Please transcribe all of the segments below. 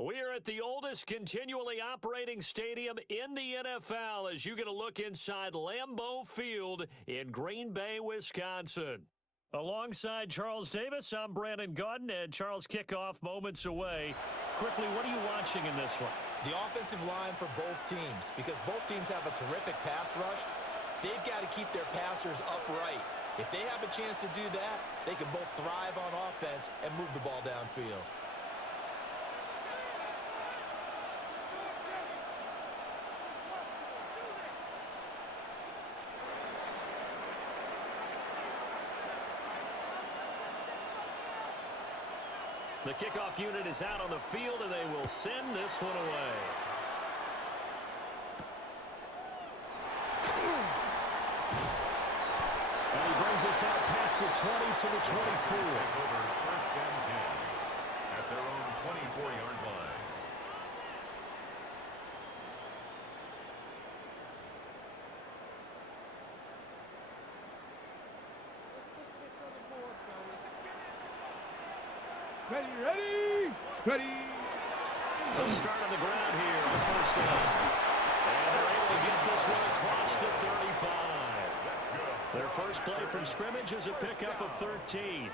We're at the oldest continually operating stadium in the NFL as you get a look inside Lambeau Field in Green Bay, Wisconsin. Alongside Charles Davis, I'm Brandon Gaudin, and Charles, kickoff moments away. Quickly, what are you watching in this one? The offensive line for both teams, because both teams have a terrific pass rush. They've got to keep their passers upright. If they have a chance to do that, they can both thrive on offense and move the ball downfield. The kickoff unit is out on the field, and they will send this one away. And he brings us out past the 20 to the 24. First and 10 at their own 24-yard line. Ready. The start on the ground here on first down. And they're able to get this one across the 35. Their first play from scrimmage is a pickup of 13.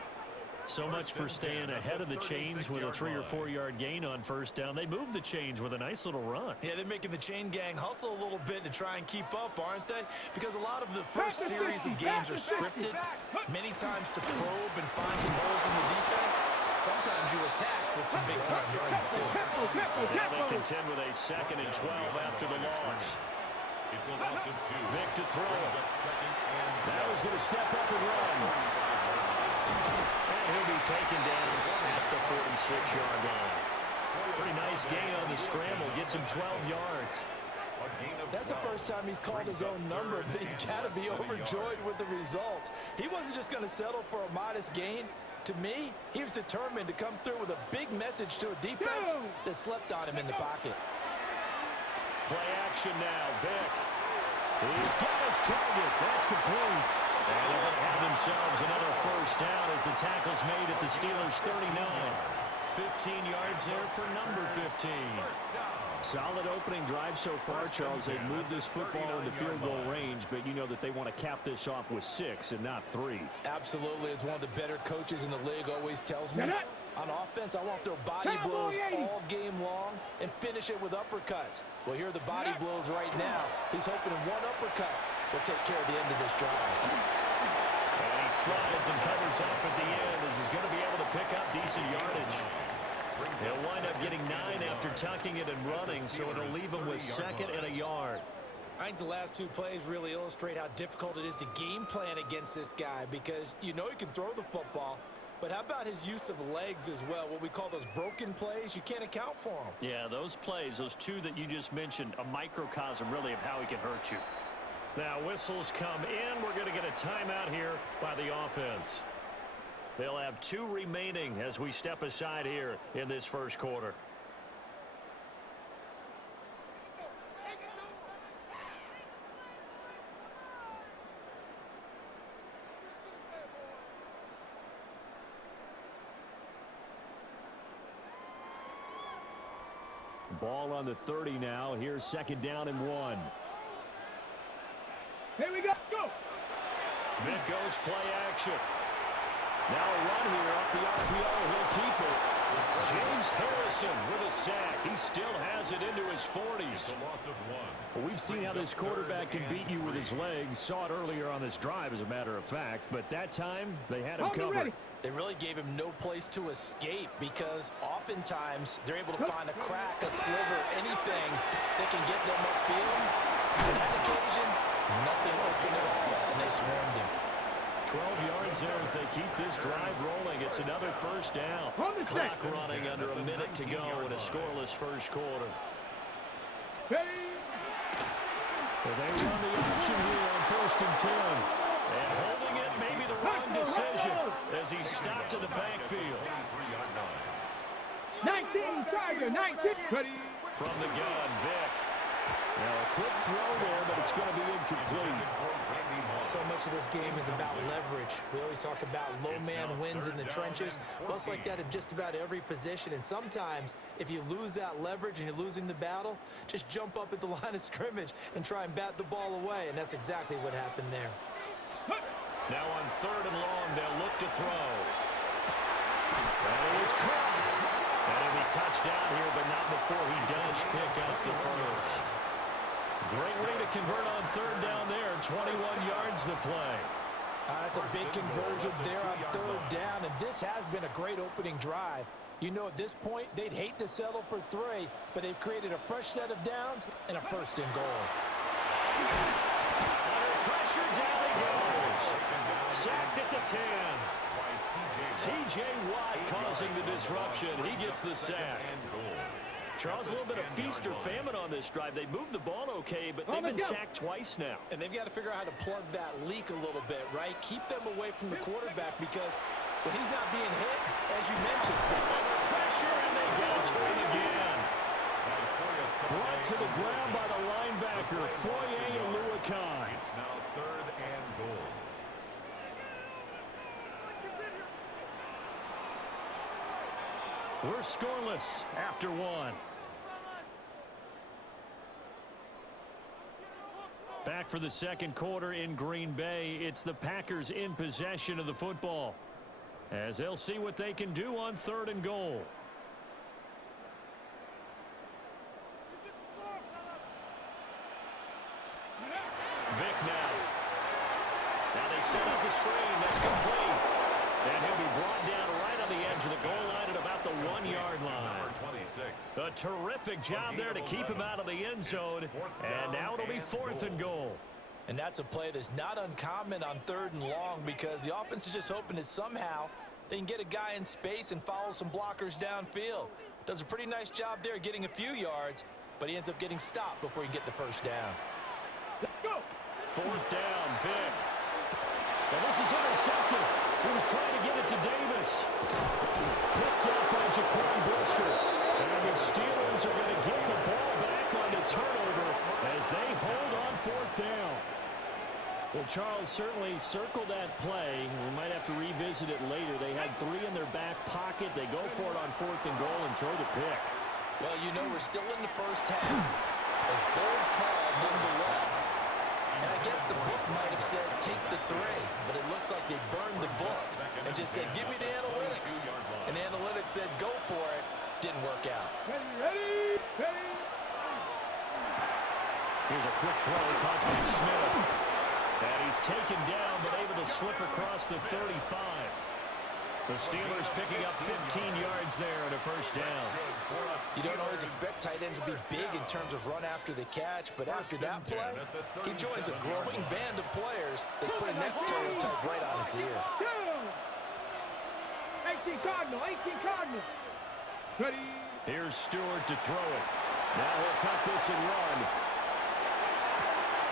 So much for staying ahead of the chains with a 3 or 4 yard gain on first down. They move the chains with a nice little run. Yeah, they're making the chain gang hustle a little bit to try and keep up, aren't they? Because a lot of the first series of games are scripted, many times to probe and find some holes in the defense. Sometimes you attack with some big-time runs, too. Now they contend with a 2nd and 12 after the loss. It's a loss of 2. Vic to throw. That was going to step up and run. And he'll be taken down at the 46-yard line. Pretty nice gain on the scramble. Gets him 12 yards. That's the first time he's called his own number, but he's got to be overjoyed with the result. He wasn't just going to settle for a modest gain. To me, he was determined to come through with a big message to a defense that slept on him in the pocket. Play action now, Vic. He's got his target. That's complete. And they're going to have themselves another first down as the tackle's made at the Steelers' 39. 15 yards there for number 15. Solid opening drive so far, Charles. They've moved this football into field goal range, but you know that they want to cap this off with 6 and not 3. Absolutely. As one of the better coaches in the league always tells me, on offense, I want to throw body blows all game long and finish it with uppercuts. Well, here are the body blows right now. He's hoping in one uppercut will take care of the end of this drive. And he slides and covers off at the end as he's going to be able to pick up decent yardage. He'll wind up getting 9 after tucking it and running, so it'll leave him with 2nd and a yard. I think the last 2 plays really illustrate how difficult it is to game plan against this guy because you know he can throw the football, but how about his use of legs as well? What we call those broken plays, you can't account for them. Yeah, those plays, those 2 that you just mentioned, a microcosm really of how he can hurt you. Now whistles come in. We're going to get a timeout here by the offense. They'll have 2 remaining as we step aside here in this first quarter. Ball on the 30 now. Here's 2nd down and 1. Here we go. Vic goes play action. Now a run here off the RPO. He'll keep it. James Harrison with a sack. He still has it into his 40s. Well, we've seen how this quarterback can beat you with his legs. Saw it earlier on this drive, as a matter of fact. But that time, they had him covered. They really gave him no place to escape because oftentimes they're able to find a crack, a sliver, anything that can get them upfield. On that occasion, nothing open at all, and they swarmed him. 12 yards there as they keep this drive rolling. It's another first down. Clock running under a minute to go in a scoreless first quarter. Well, they run the option here on 1st and 10. And holding it may be the wrong decision as he's stopped in the backfield. 19, Tiger, 19. Ready. From the gun, Vic. Now a quick throw there, but it's going to be incomplete. So much of this game is about leverage. We always talk about low man wins in the trenches. Well, it's like that in just about every position. And sometimes, if you lose that leverage and you're losing the battle, just jump up at the line of scrimmage and try and bat the ball away. And that's exactly what happened there. Now on 3rd and long, they'll look to throw. That is caught. That'll be touchdown here, but not before he does pick up the first. Great way to convert on 3rd down there. 21 yards to play. That's a big conversion there on 3rd down, and this has been a great opening drive. You know, at this point, they'd hate to settle for 3, but they've created a fresh set of downs and a 1st and goal. Under pressure, down he goes. Sacked at the 10. T.J. Watt causing the disruption. He gets the sack. Charles, a little bit of feast or famine on this drive. They moved the ball okay, but they've been sacked twice now. And they've got to figure out how to plug that leak a little bit, right? Keep them away from the quarterback because when he's not being hit, as you mentioned, under pressure, and they go to him again. Brought to the ground by the linebacker, Foye Aluakai. It's now 3rd and goal. We're scoreless after 1. Back for the 2nd quarter in Green Bay. It's the Packers in possession of the football, as they'll see what they can do on 3rd and goal. Vic now. Now they set up the screen. That's complete. And he'll be brought down right on the edge of the goal line at about the 1-yard line. A terrific job there to keep him out of the end zone. And now it'll be 4th and goal. And that's a play that's not uncommon on 3rd and long because the offense is just hoping that somehow they can get a guy in space and follow some blockers downfield. Does a pretty nice job there getting a few yards, but he ends up getting stopped before he can get the 1st down. Let's go. 4th down, Vic. And this is intercepted. He was trying to get it to Davis. Picked up by Jaquan Brisker. And the Steelers are going to get the ball back on the turnover as they hold on 4th down. Well, Charles, certainly circle that play. We might have to revisit it later. They had 3 in their back pocket. They go for it on 4th and goal and throw the pick. Well, you know, we're still in the first half. A bold call nonetheless. And I guess the book might have said take the 3, but it looks like they burned the book and just said give me the analytics. And the analytics said go for it. Didn't work out. Ready. Here's a quick throw caught by Smith. And he's taken down but able to slip across the 35. The Steelers picking up 15 yards there and a 1st down. You don't always expect tight ends to be big in terms of run after the catch, but after that play, he joins a growing band of players that's putting that stereotype right on its ear. 18 Cardinal. Ready. Here's Stewart to throw it. Now he'll tuck this and run.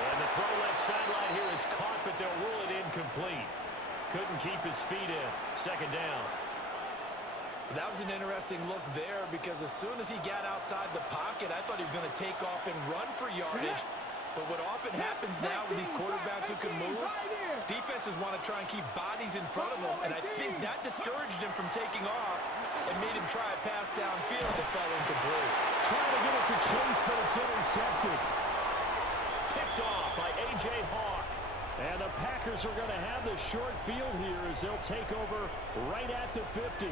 And the throw left sideline here is caught, but they'll rule it incomplete. Couldn't keep his feet in. 2nd down. That was an interesting look there because as soon as he got outside the pocket, I thought he was going to take off and run for yardage. But what often happens now with these quarterbacks who can move, defenses want to try and keep bodies in front of them, and I think that discouraged him from taking off and made him try a pass downfield that fell incomplete. Trying to get it to Chase, but it's intercepted. Picked off by A.J. Hawk. And the Packers are going to have the short field here as they'll take over right at the 50.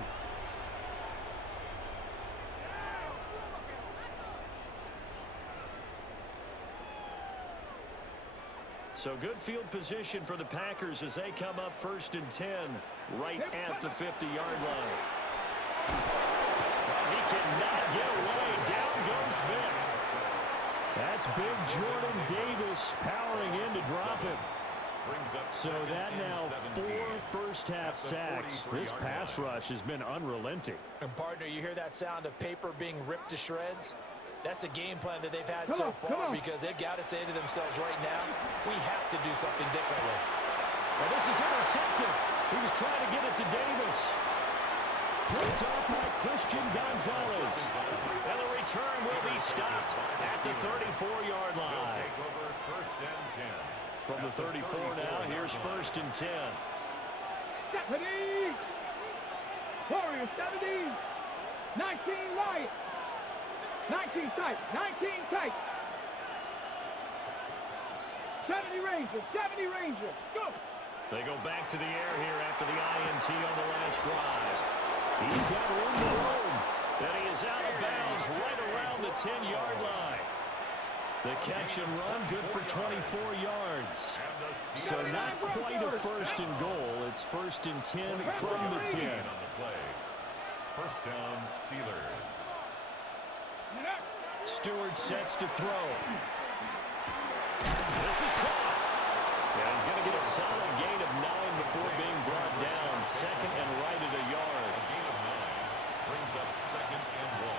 So good field position for the Packers as they come up 1st and 10 right at the 50-yard line. Well, he cannot get away. Down goes Vic. That's big Jordan Davis powering in to drop him. So that now 4 first-half sacks. This pass rush has been unrelenting. And partner, you hear that sound of paper being ripped to shreds? That's a game plan that they've had so far because they've got to say to themselves right now, we have to do something differently. Well, this is intercepted. He was trying to get it to Davis. Picked up by Christian Gonzalez. And the return will be stopped at the 34-yard line. Take over 1st and 10. From the 34 now, here's 1st and 10. 70. Warriors 70. 19 light. 19 tight. 19 tight. 70 Rangers. 70 Rangers. Go. They go back to the air here after the INT on the last drive. He's got room to roam. And he is out of bounds right around the 10-yard line. The catch and run, good for 24 yards. So not quite a 1st and goal. It's 1st and 10 from the 10. On the play. 1st down, Steelers. Stewart sets to throw. This is caught. Yeah, he's going to get a solid gain of 9 before being brought down. 2nd and right at a yard. A gain of 9 brings up 2nd and 1.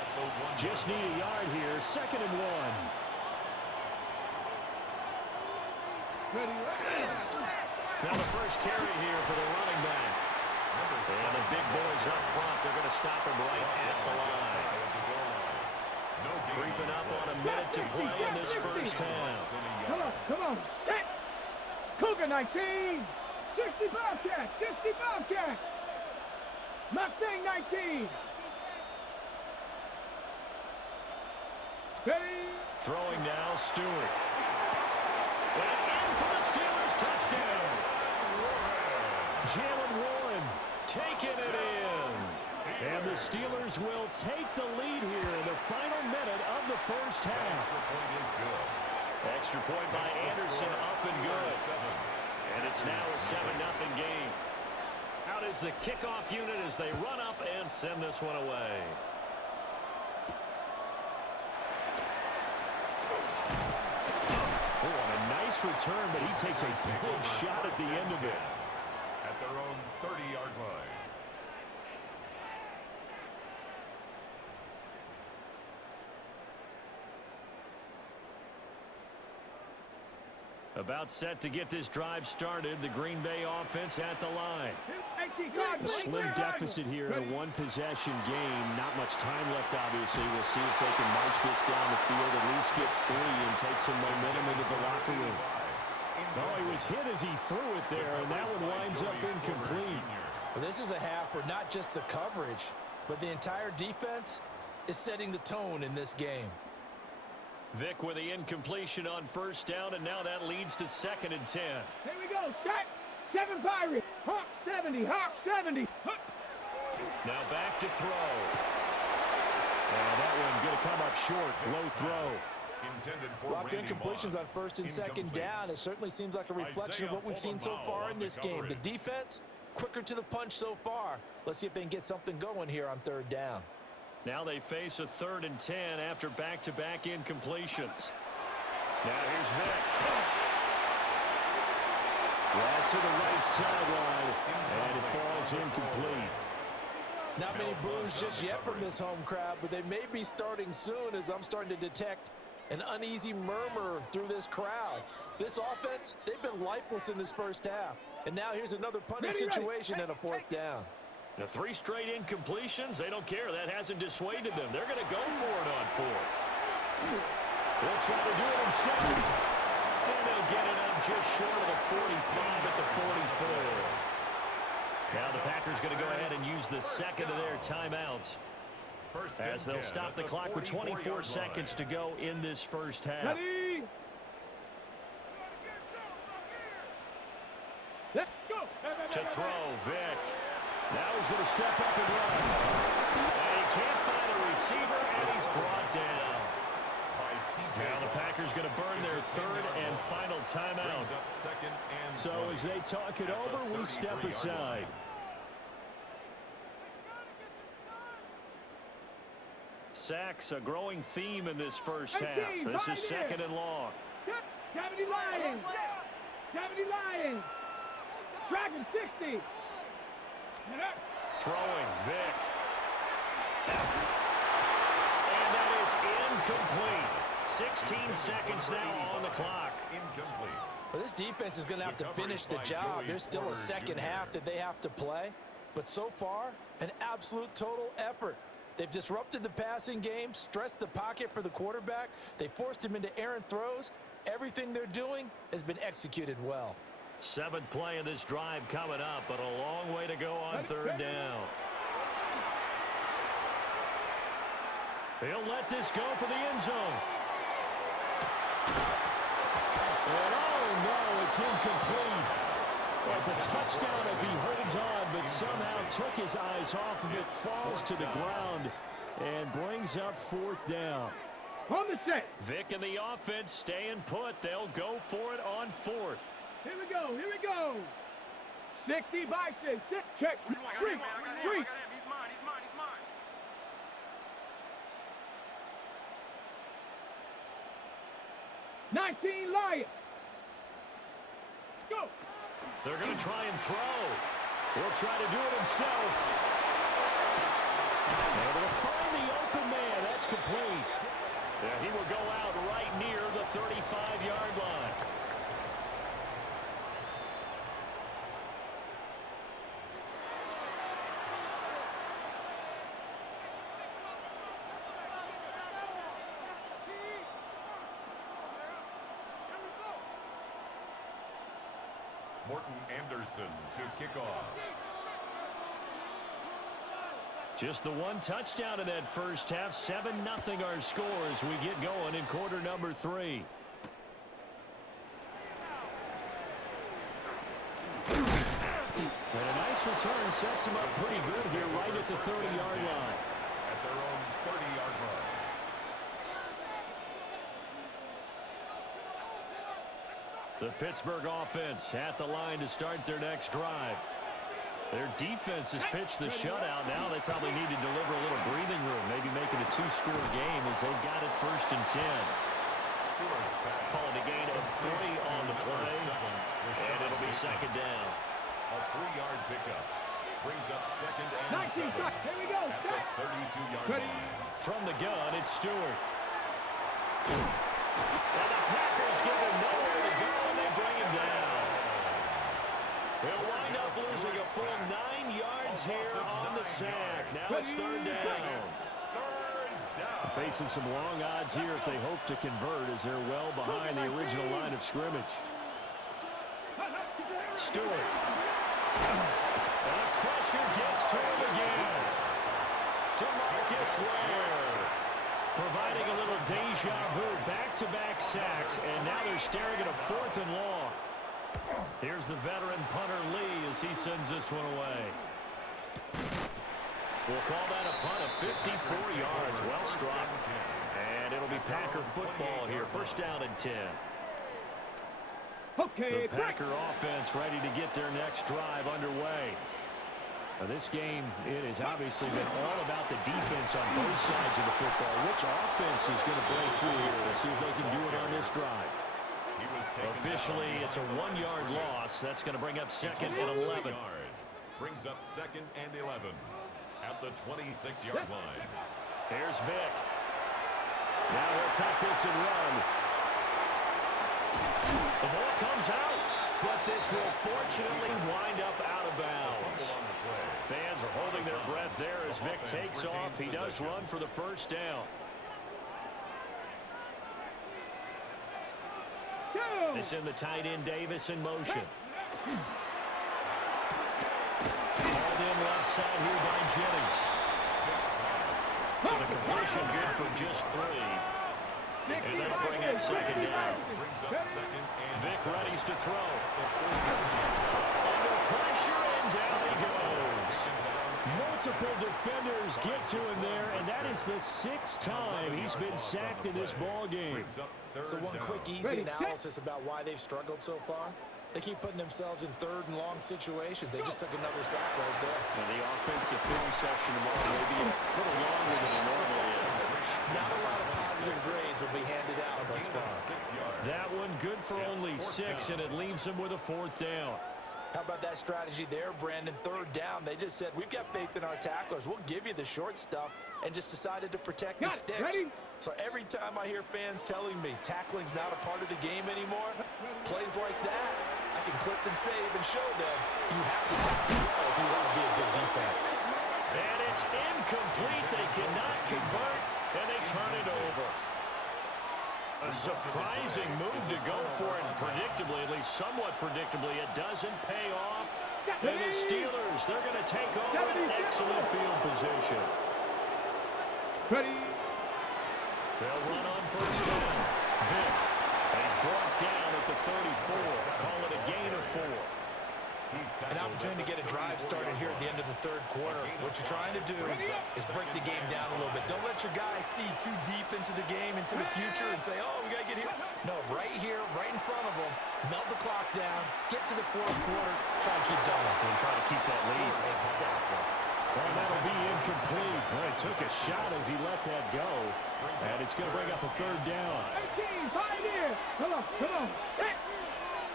At the 1. Just need a yard here. 2nd and 1. Ready. Now the first carry here for the running back. And the big boys up front, they're going to stop him right at the line. Creeping up on a minute to play in this first half. Come on. Set. Cougar 19. 60 Bobcat. 60 Bobcat. Mustang 19. Ready. Throwing now, Stewart. And in for the Steelers, touchdown. Jalen Warren taking it in. And the Steelers will take the lead here in the final minute of the first half. Extra point is good. Extra point by Anderson, up and good. And it's now a 7-0 game. Out is the kickoff unit as they run up and send this one away. Oh, and a nice return, but he takes a big shot at the end of it. At their own 30-yard line. About set to get this drive started. The Green Bay offense at the line. A slim deficit here in a one-possession game. Not much time left, obviously. We'll see if they can march this down the field, at least get 3 and take some momentum into the locker room. Oh, he was hit as he threw it there, and that one winds up incomplete. Well, this is a half where not just the coverage, but the entire defense is setting the tone in this game. Vic with the incompletion on 1st down, and now that leads to 2nd and 10. Here we go. Set. 7 Pirates. Hawk 70. Hawk 70. Now back to throw. And that one going to come up short. Low throw. Intended for Rough incompletions on 1st and 2nd down. It certainly seems like a reflection of what we've seen so far in this game. The defense, quicker to the punch so far. Let's see if they can get something going here on 3rd down. Now they face a 3rd and 10 after back-to-back incompletions. Now here's Vic. Right to the right sideline, and it falls incomplete. Not many boos just yet from this home crowd, but they may be starting soon as I'm starting to detect an uneasy murmur through this crowd. This offense, they've been lifeless in this first half. And now here's another punting situation and a 4th down. The 3 straight incompletions, they don't care. That hasn't dissuaded them. They're going to go for it on 4th. They'll try to do it himself. And they'll get it up just short of the 45 at the 44. Now the Packers going to go ahead and use the 2nd of their timeouts, as they'll stop the clock with 24 seconds to go in this first half. Ready. Let's go. To throw, Vic. Now he's going to step up and run. And he can't find a receiver, and he's brought down. Now the Packers going to burn their 3rd and final timeout. So as they talk it over, we step aside. Sacks, a growing theme in this first half. This is 2nd and long. 70 Lions. 70 Lions. Dragon 60. Throwing, Vic. And that is incomplete. 16 seconds now on the clock. Incomplete. Well, this defense is going to have to finish the job. There's still a second half that they have to play. But so far, an absolute total effort. They've disrupted the passing game, stressed the pocket for the quarterback. They forced him into errant throws, Everything they're doing has been executed well. 7th play of this drive coming up, but a long way to go on 3rd down. He'll let this go for the end zone. And oh no, it's incomplete. Well, it's a touchdown if he holds on, but somehow took his eyes off of it, falls to the ground, and brings up 4th down. On the set. Vic and the offense staying put. They'll go for it on 4th. Here we go. Here we go. 60 by 6. Check. Street. Street. He's mine. 19 Lions. Go. They're going to try and throw. He'll try to do it himself. Able to find the open man. That's complete. Yeah, he will go out right near the 35-yard line. Morton Anderson to kick off. Just the one touchdown in that first half. 7-0 our score as we get going in quarter number 3. And a nice return sets him up pretty good here right at the 30-yard line. At their own 30-yard line. The Pittsburgh offense at the line to start their next drive. Their defense has pitched the shutout. Now they probably need to deliver a little breathing room, maybe make it a 2-score game as they've got it 1st and 10. Calling a gain of 3 on the play, and it'll be 2nd down. A 3-yard pickup brings up 2nd and 7 Here we go. at the 32-yard line. From the gun, it's Stewart. And the Packers give him nowhere to go, and they bring him down. He'll wind up losing a full 9 yards here on the sack. Now it's 3rd down. Facing some long odds here if they hope to convert as they're well behind the original line of scrimmage. Stewart. And the pressure gets to him again. DeMarcus Ware. Providing a little deja vu. Back-to-back sacks, and now they're staring at a 4th and long. Here's the veteran punter Lee as he sends this one away. We'll call that a punt of 54 yards. Well struck. And it'll be Packer football here. 1st down and 10. Okay. The Packer offense ready to get their next drive underway. Now this game, it has obviously been all about the defense on both sides of the football. Which offense is going to break through here? We'll see if they can do it on this drive. Officially, it's a 1-yard loss. That's going to bring up 2nd and 11. Brings up 2nd and 11 at the 26-yard line. Here's Vic. Now he'll tuck this and run. The ball comes out, but this will fortunately wind up out of bounds. Fans are holding their breath there as Vic takes off. He does run for the 1st down. They send the tight end Davis in motion. Called in left side here by Jennings. So the completion good for just 3. And that'll bring up 2nd down. Vic readies to throw. Under pressure, and down he goes. Multiple defenders get to him there, and that is the 6th time he's been sacked in this ball game. So one quick, easy analysis about why they've struggled so far. They keep putting themselves in 3rd and long situations. They just took another sack right there. And the offensive film session tomorrow may be a little longer than it normally is. Not a lot of positive grades will be handed out thus far. That one good for only 6, and it leaves them with a 4th down. How about that strategy there, Brandon? 3rd down, they just said, we've got faith in our tacklers. We'll give you the short stuff, and just decided to protect the sticks. So every time I hear fans telling me tackling's not a part of the game anymore, plays like that, I can clip and save and show them you have to tackle well if you want to be a good defense. And it's incomplete. They cannot convert, and they turn it over. A surprising move to go for it, predictably, at least somewhat predictably. It doesn't pay off. And the Steelers, they're going to take over an excellent field position. Ready. They'll run on first down. Vic is brought down at the 34. Call it a gain of 4. An opportunity to get a drive started here at the end of the third quarter. What you're trying to do is break the game down a little bit. Don't let your guys see too deep into the game, into the future, and say, oh, we got to get here. No, right here, right in front of them, melt the clock down, get to the fourth quarter, try to keep going. And try to keep that lead. Exactly. Well, that'll be incomplete. Well, he took a shot as he let that go. And it's going to bring up a third down. 18, Pioneer. Come on, come on.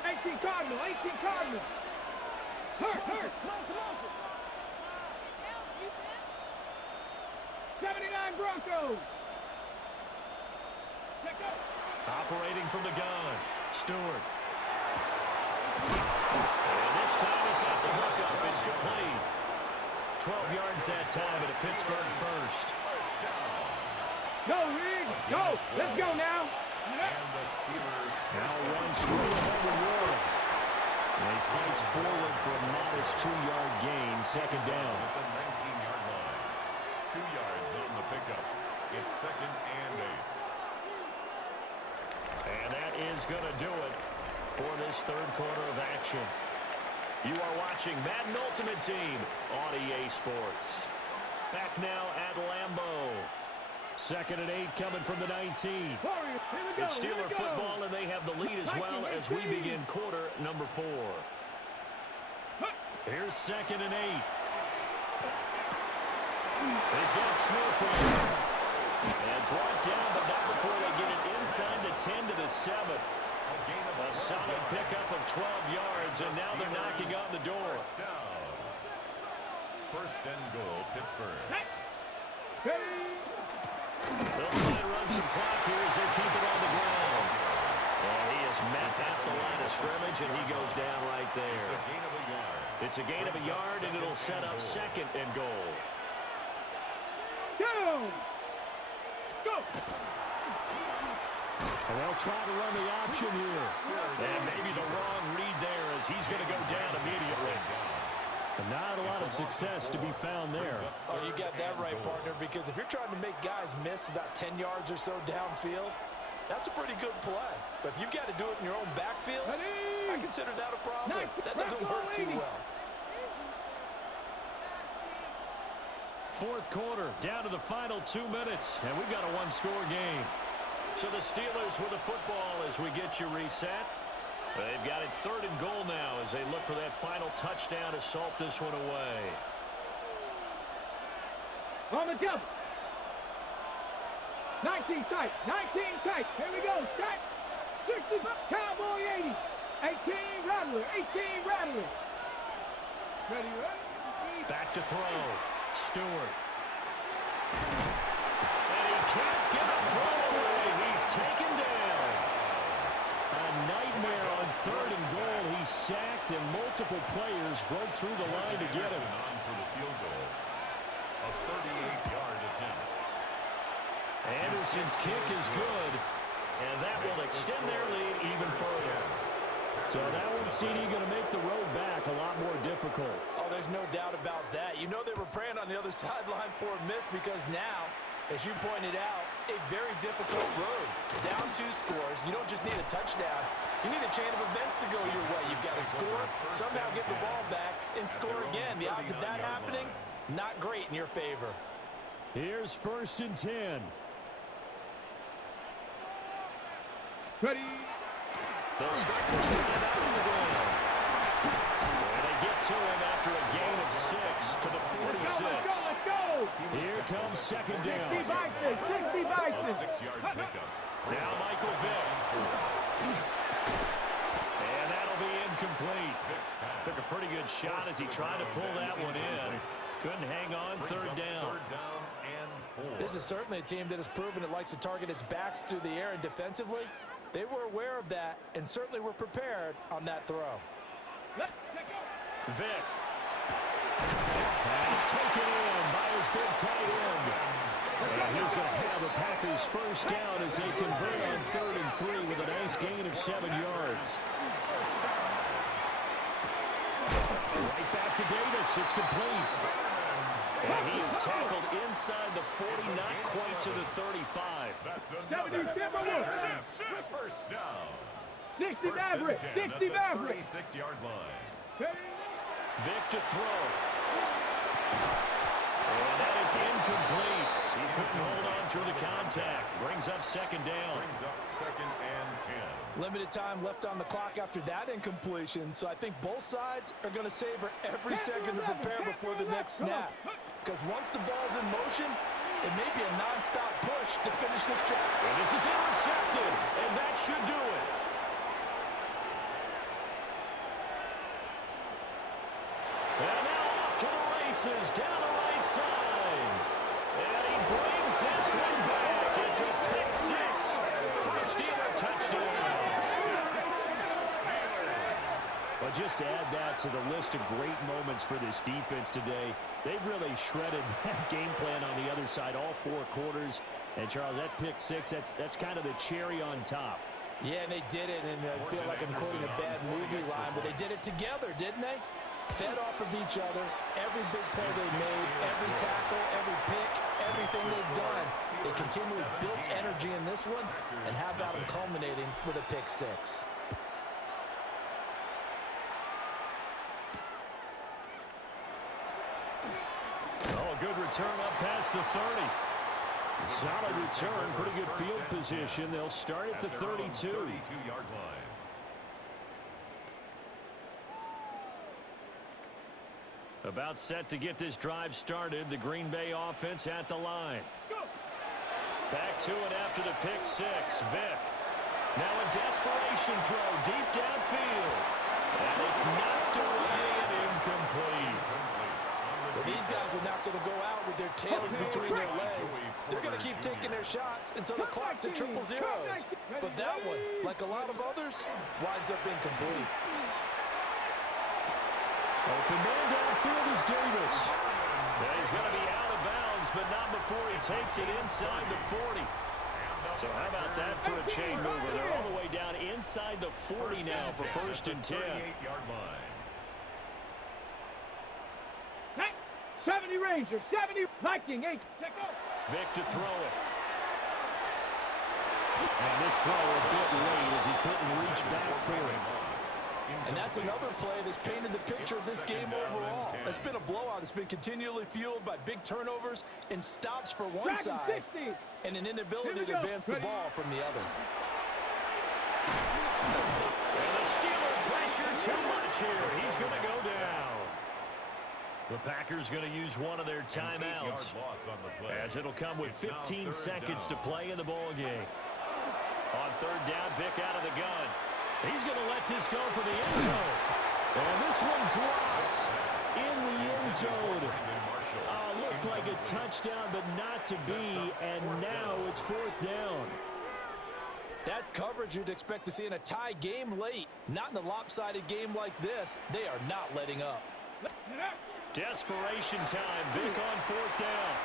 18 Cardinal, 18 Cardinal. Hurt. 79 Broncos. Check up. Operating from the gun. Stewart. And this time he's got the hook up. It's complete. 12 yards that time at a Pittsburgh first. Go, Reed. Go. Let's go now. And the Steelers Now run straight ahead to Warren. And he fights forward for a modest 2-yard gain. Second down. at the 19-yard line. 2 yards on the pickup. It's second and 8. And that is going to do it for this third quarter of action. You are watching Madden Ultimate Team on EA Sports. Back now at Lambeau. Second and 8 coming from the 19. It's Steeler football, and they have the lead as well as we begin quarter number 4. Here's second and 8. He's got Smith in. And brought down, but not before they get it inside the 10 to the 7. A solid pickup of 12 yards, and now they're knocking on the door. First and goal, Pittsburgh. They'll try and run some clock here as they keep it on the ground. And he is met at the line of scrimmage, and he goes down right It's there. a gain of a yard. It's a gain of a yard, and it'll set up second and goal. Go. And they'll try to run the option here. And maybe the wrong read there as he's going to go down immediately. And not a lot of success to be found there. Oh, you got that right, partner, because if you're trying to make guys miss about 10 yards or so downfield, that's a pretty good play. But if you've got to do it in your own backfield, I consider that a problem. That doesn't work too well. Fourth quarter, down to the final 2 minutes, and we've got a one-score game. So the Steelers with the football as we get you reset. They've got it third and goal now as they look for that final touchdown to salt this one away. On the double. 19 tight. 19 tight. Here we go. Tight. 60. Cowboy 80. 18 Rattler. 18 Rattler. Ready. Back to throw. Stewart. And he can't get a throw away. He's taken down. A nightmare on third and goal. He's sacked, and multiple players broke through the line to get him. On for the field goal. A 38-yard attempt. Anderson's kick is good, and that will extend their lead even further. So that one, CD, going to make the road back a lot more difficult. Oh, there's no doubt about that. You know they were praying on the other sideline for a miss because now, as you pointed out, a very difficult road. Down 2 scores. You don't just need a touchdown. You need a chain of events to go your way. You've got to score, somehow get the ball back, and score again. The odds of that happening, not great in your favor. Here's first and 10. Ready. They'll start to drive out on the ground. And they get to him after a gain of 6 to the 46. Let's go. Here comes second 60 down. Bison. 60 A Bison. 6-yard pickup. Now Michael Vick. And that'll be incomplete. Took a pretty good shot as he tried to pull that one in. Couldn't hang on. Third down. Third down and 4. This is certainly a team that has proven it likes to target its backs through the air, and defensively, they were aware of that and certainly were prepared on that throw. Let's go. Vick. Pass taken in by his big tight end. And he's going to have the Packers first down as they convert on 3rd and 3 with a nice gain of 7 yards. Right back to Davis. It's complete. And he is tackled inside the 40, not quite to the 35. That's another first down. 60 Maverick. 60 Maverick. 36-yard line. Vic to throw. And that is incomplete. He couldn't hold on through the contact. Brings up 2nd down. Brings up 2nd and 10. Limited time left on the clock after that incompletion, so I think both sides are going to savor every second to prepare before the next snap. Because once the ball's in motion, it may be a non-stop push to finish this job. And this is intercepted, and that should do it. And now off to the races, down the right side. And he brings this one back. It's a pick 6 for a Steeler touchdown. Well, just to add that to the list of great moments for this defense today, they've really shredded that game plan on the other side all 4 quarters. And, Charles, that pick 6, that's kind of the cherry on top. Yeah, and they did it, and I feel like I'm quoting a bad movie line, but they did it together, didn't they? Fed off of each other, every big play they made, every tackle, every pick, everything they've done. They continually built energy in this one, and how about them culminating with a pick 6? Oh, good return up past the 30. Solid return, pretty good field position. They'll start at the 32. 32-yard line. About set to get this drive started. The Green Bay offense at the line. Back to it after the pick 6. Vic. Now a desperation throw deep downfield. And it's knocked away and incomplete. Well, these guys are not going to go out with their tails between their legs. They're going to keep taking their shots until the clock's at 000. But that one, like a lot of others, winds up incomplete. Open man downfield is Davis. And he's going to be out of bounds, but not before he takes it inside the 40. So how about that for a chain mover? They're all the way down inside the 40 now for 1st and 10. 38-yard line. 70 Ranger, 70 Viking, 8. Check out. Vic to throw it. And this throw a bit late as he couldn't reach back for it. And that's another play that's painted the picture of this game overall. It's been a blowout. It's been continually fueled by big turnovers and stops for one side and an inability to advance the ball from the other. And the Steeler pressure too much here. He's going to go down. The Packers going to use one of their timeouts, as it'll come with 15 seconds to play in the ball game. On 3rd down, Vic out of the gun. He's going to let this go for the end zone. And this one dropped in the end zone. Looked like a touchdown, but not to be. And now it's 4th down. That's coverage you'd expect to see in a tie game late. Not in a lopsided game like this. They are not letting up. Desperation time. Vic on 4th down.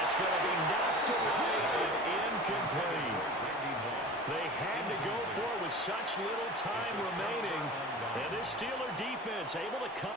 That's going to be knocked away and incomplete. They had to go for it with such little time remaining. And this Steeler defense able to come.